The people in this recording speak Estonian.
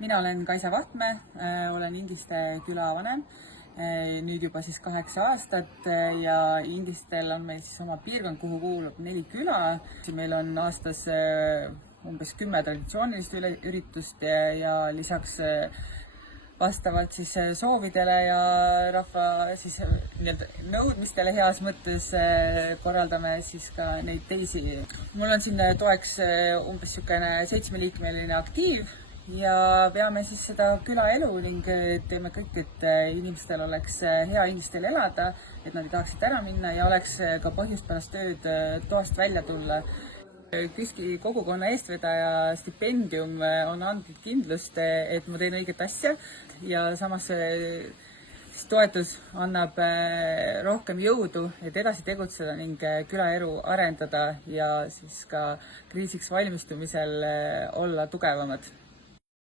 Mina olen Kaisa Vahtmäe, olen Ingiste külavanem, nüüd juba siis 8 aastat ja Ingistel on meil siis oma piirkond, kuhu kuulub 4 küla. Meil on aastas umbes 10 traditsioonilist üritust ja lisaks vastavalt siis soovidele ja rahva siis nõudmistele heas mõttes korraldame siis ka neid teisi. Mul on siin toeks umbes 7-liikmeline aktiiv ja veame siis seda külaelu ning teeme kõik, et inimestel oleks hea Ingistel elada, et nad ei tahaksid ära minna ja oleks ka põhjust pärast tööd toast välja tulla. KÜSK-i kogukonna eestvedaja stipendium on andnud kindlust, et ma teen õiget asja ja samas toetus annab rohkem jõudu, et edasi tegutseda ning külaelu arendada ja siis ka kriisiks valmistumisel olla tugevamad.